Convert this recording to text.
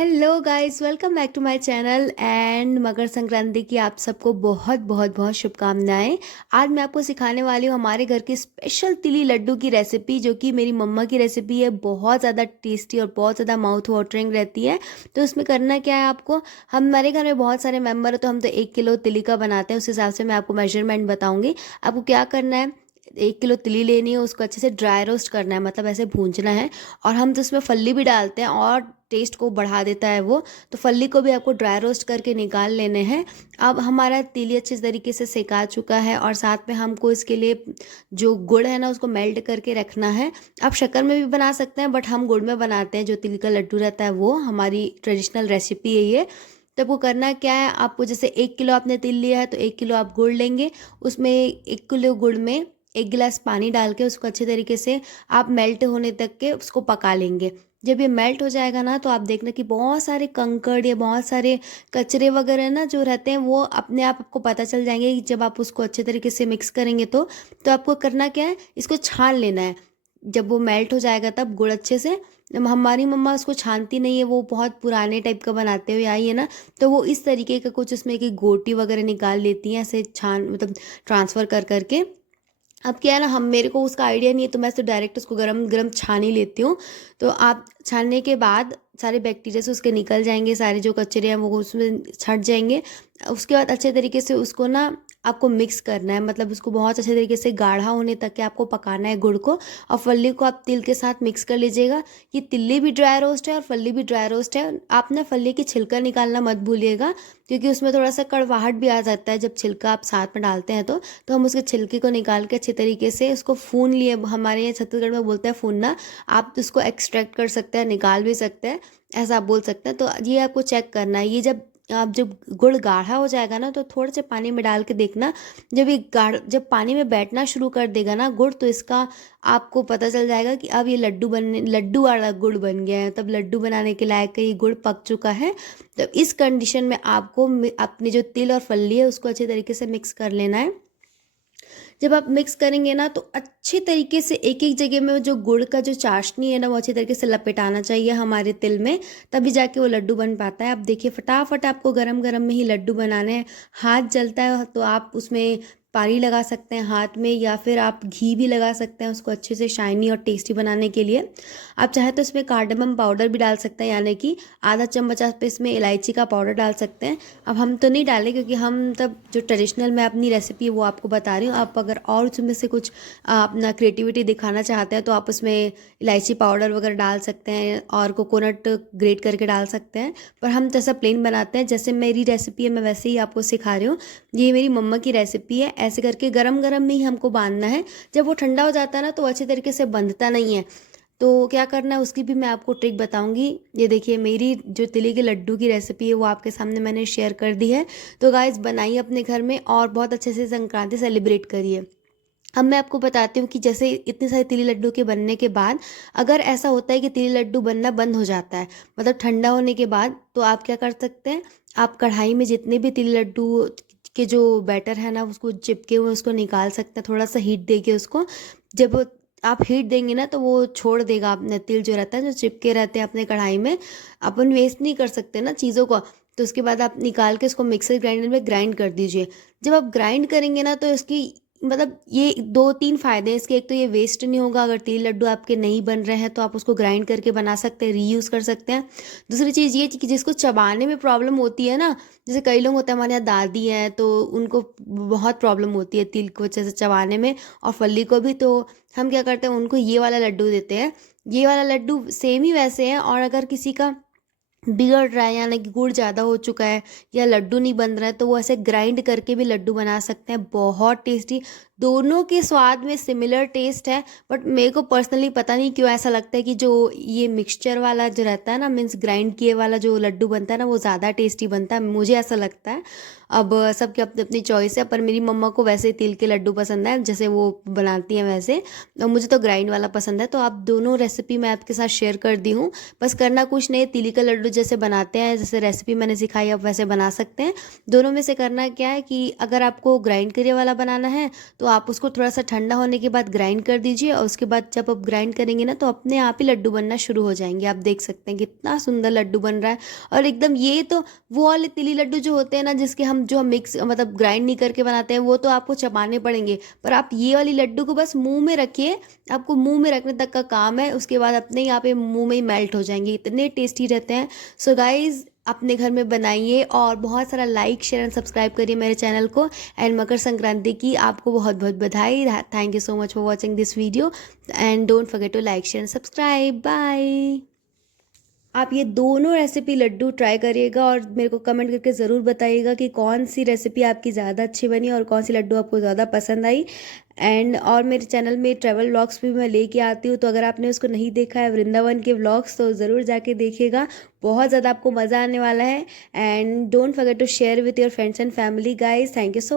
Hello guys, welcome back to my channel and Makar Sankranti की आप सबको बहुत बहुत बहुत शुभकामनाएं। आज मैं आपको सिखाने वाली हूँ हमारे घर की स्पेशल तिली लड्डू की रेसिपी, जो कि मेरी मम्मा की रेसिपी है। बहुत ज़्यादा टेस्टी और बहुत ज़्यादा माउथ वाटरिंग रहती है। तो उसमें करना क्या है आपको, हमारे घर में बहुत सारे मेम्बर है तो हम तो 1 किलो तिली का बनाते हैं। उस हिसाब से मैं आपको मेजरमेंट बताऊँगी। आपको क्या करना है, 1 किलो तिली लेनी है, उसको अच्छे से ड्राई रोस्ट करना है, मतलब ऐसे भूंजना है। और हम तो उसमें फल्ली भी डालते हैं और टेस्ट को बढ़ा देता है वो। तो फल्ली को भी आपको ड्राई रोस्ट करके निकाल लेने हैं। अब हमारा तिली अच्छे तरीके से सेका चुका है और साथ में हमको इसके लिए जो गुड़ है ना उसको मेल्ट करके रखना है। आप शक्कर में भी बना सकते हैं, बट हम गुड़ में बनाते हैं। जो तिल का लड्डू रहता है वो हमारी ट्रेडिशनल रेसिपी है ये। तो आपको करना क्या है, आपको जैसे 1 किलो आपने तिल लिया है तो 1 किलो आप गुड़ लेंगे। उसमें 1 किलो गुड़ में 1 गिलास पानी डाल के उसको अच्छे तरीके से आप मेल्ट होने तक के उसको पका लेंगे। जब ये मेल्ट हो जाएगा ना तो आप देखना कि बहुत सारे कंकड़ या बहुत सारे कचरे वगैरह ना जो रहते हैं वो अपने आप आपको पता चल जाएंगे कि जब आप उसको अच्छे तरीके से मिक्स करेंगे तो आपको करना क्या है, इसको छान लेना है। जब वो मेल्ट हो जाएगा तब गुड़ अच्छे से, हमारी मम्मा उसको छानती नहीं है, वो बहुत पुराने टाइप का बनाते हुए आई है ना। तो वो इस तरीके का कुछ उसमें की गोटी वगैरह निकाल लेती हैं, ऐसे छान मतलब ट्रांसफ़र कर करके। अब क्या है ना, हम मेरे को उसका आइडिया नहीं है तो मैं तो डायरेक्ट उसको गरम गरम छान ही लेती हूँ। तो आप छानने के बाद सारे बैक्टीरिया से उसके निकल जाएंगे, सारे जो कचरे हैं वो उसमें छट जाएंगे। उसके बाद अच्छे तरीके से उसको ना आपको मिक्स करना है, मतलब उसको बहुत अच्छे तरीके से गाढ़ा होने तक के आपको पकाना है गुड़ को। और फल्ली को आप तिल के साथ मिक्स कर लीजिएगा। ये तिल्ली भी ड्राई रोस्ट है और फल्ली भी ड्राई रोस्ट है। आप ना फल्ली की छिलका निकालना मत भूलिएगा, क्योंकि उसमें थोड़ा सा कड़वाहट भी आ जाता है जब छिलका आप साथ में डालते हैं तो हम उसके छिलके को निकाल के अच्छे तरीके से उसको फून लिए, हमारे यहाँ छत्तीसगढ़ में बोलते हैं फूनना। आप उसको एक्सट्रैक्ट कर सकते हैं, निकाल भी सकते हैं, ऐसा आप बोल सकते हैं। तो ये आपको चेक करना है। ये जब गुड़ गाढ़ा हो जाएगा ना तो थोड़े से पानी में डाल के देखना। जब पानी में बैठना शुरू कर देगा ना गुड़, तो इसका आपको पता चल जाएगा कि अब ये लड्डू वाला गुड़ बन गया है, तब लड्डू बनाने के लायक ये गुड़ पक चुका है। तो इस कंडीशन में आपको अपने जो तिल और फल्ली है उसको अच्छे तरीके से मिक्स कर लेना है। जब आप मिक्स करेंगे ना तो अच्छे तरीके से एक एक जगह में जो गुड़ का जो चाशनी है ना वो अच्छे तरीके से लपेटाना चाहिए हमारे तिल में, तभी जाके वो लड्डू बन पाता है। अब देखिए फटाफट आपको गरम गरम में ही लड्डू बनाने हैं। हाथ जलता है तो आप उसमें पानी लगा सकते हैं हाथ में, या फिर आप घी भी लगा सकते हैं उसको अच्छे से शाइनी और टेस्टी बनाने के लिए। आप चाहे तो इसमें कार्डमम पाउडर भी डाल सकते हैं, यानी कि आधा चम्मच आप इसमें इलायची का पाउडर डाल सकते हैं। अब हम तो नहीं डालें क्योंकि हम तब जो ट्रेडिशनल मैं अपनी रेसिपी है वो आपको बता रही हूँ। आप अगर और उसमें से कुछ अपना क्रिएटिविटी दिखाना चाहते हैं तो आप उसमें इलायची पाउडर वगैरह डाल सकते हैं और कोकोनट ग्रेट करके डाल सकते हैं। पर हम जैसा प्लेन बनाते हैं, जैसे मेरी रेसिपी है मैं वैसे ही आपको सिखा रही हूँ। ये मेरी मम्मा की रेसिपी है। ऐसे करके गरम गरम में ही हमको बांधना है। जब वो ठंडा हो जाता है ना तो अच्छे तरीके से बंधता नहीं है। तो क्या करना है उसकी भी मैं आपको ट्रिक बताऊंगी। ये देखिए मेरी जो तिली के लड्डू की रेसिपी है वो आपके सामने मैंने शेयर कर दी है। तो गाइस बनाइए अपने घर में और बहुत अच्छे से संक्रांति सेलिब्रेट करिए। अब मैं आपको बताती हूँ कि जैसे इतने सारे तिली लड्डू के बनने के बाद अगर ऐसा होता है कि तिली लड्डू बनना बंद हो जाता है, मतलब ठंडा होने के बाद, तो आप क्या कर सकते हैं, आप कढ़ाई में जितने भी तिली लड्डू के जो बैटर है ना उसको चिपके हुए उसको निकाल सकते हैं, थोड़ा सा हीट देके उसको। जब आप हीट देंगे ना तो वो छोड़ देगा अपने तिल जो रहता है, जो चिपके रहते हैं अपने कढ़ाई में। अपन वेस्ट नहीं कर सकते ना चीज़ों को। तो उसके बाद आप निकाल के उसको मिक्सर ग्राइंडर में ग्राइंड कर दीजिए। जब आप ग्राइंड करेंगे ना तो इसकी मतलब ये दो तीन फायदे हैं इसके। एक तो ये वेस्ट नहीं होगा, अगर तिल लड्डू आपके नहीं बन रहे हैं तो आप उसको ग्राइंड करके बना सकते हैं, रीयूज़ कर सकते हैं। दूसरी चीज़ ये कि जिसको चबाने में प्रॉब्लम होती है ना, जैसे कई लोग होते हैं हमारे यहाँ दादी हैं तो उनको बहुत प्रॉब्लम होती है तिल को अच्छे से चबाने में, और फली को भी। तो हम क्या करते हैं, उनको ये वाला लड्डू देते हैं। ये वाला लड्डू सेम ही वैसे है, और अगर किसी का बिगड़ रहा है यानी कि गुड़ ज़्यादा हो चुका है या लड्डू नहीं बन रहा है तो वो ऐसे ग्राइंड करके भी लड्डू बना सकते हैं, बहुत टेस्टी। दोनों के स्वाद में सिमिलर टेस्ट है, बट मेरे को पर्सनली पता नहीं क्यों ऐसा लगता है कि जो ये मिक्सचर वाला जो रहता है ना, मीन्स ग्राइंड किए वाला जो लड्डू बनता है ना वो ज़्यादा टेस्टी बनता है, मुझे ऐसा लगता है। अब सबकी अपनी अपनी चॉइस है, पर मेरी मम्मा को वैसे तिल के लड्डू पसंद है जैसे वो बनाती हैं वैसे, और मुझे तो ग्राइंड वाला पसंद है। तो आप दोनों रेसिपी मैं आपके साथ शेयर कर दी हूँ। बस करना कुछ नहीं, तिली का लड्डू जैसे बनाते हैं, जैसे रेसिपी मैंने सिखाई आप वैसे बना सकते हैं। दोनों में से करना क्या है कि अगर आपको ग्राइंड करे वाला बनाना है तो आप उसको थोड़ा-सा ठंडा होने के बाद ग्राइंड कर दीजिए और उसके बाद जब आप ग्राइंड करेंगे ना तो अपने आप ही लड्डू बनना शुरू हो जाएँगे। आप देख सकते हैं कितना सुंदर लड्डू बन रहा है और एकदम ये तो वो वाले तिली लड्डू जो होते हैं ना जिसके हम मिक्स मतलब ग्राइंड नहीं करके बनाते हैं वो तो आपको चबाने पड़ेंगे। पर आप ये वाली लड्डू को बस मुँह में रखिए, आपको मुँह में रखने तक का काम है, उसके बाद अपने ही आप ये मुँह में ही मेल्ट हो जाएँगे, इतने टेस्टी रहते हैं। सो गाइज़ अपने घर में बनाइए और बहुत सारा लाइक शेयर एंड सब्सक्राइब करिए मेरे चैनल को। एंड मकर संक्रांति की आपको बहुत बहुत बधाई। Thank you so much for watching this video and don't forget to like share and subscribe. Bye. आप ये दोनों रेसिपी लड्डू ट्राई करिएगा और मेरे को कमेंट करके ज़रूर बताइएगा कि कौन सी रेसिपी आपकी ज़्यादा अच्छी बनी और कौन सी लड्डू आपको ज़्यादा पसंद आई। एंड और मेरे चैनल में ट्रैवल व्लॉग्स भी मैं लेके आती हूँ, तो अगर आपने उसको नहीं देखा है वृंदावन के व्लॉग्स तो ज़रूर जाके देखिएगा, बहुत ज़्यादा आपको मज़ा आने वाला है। And don't forget to share with your friends and family guys. Thank you so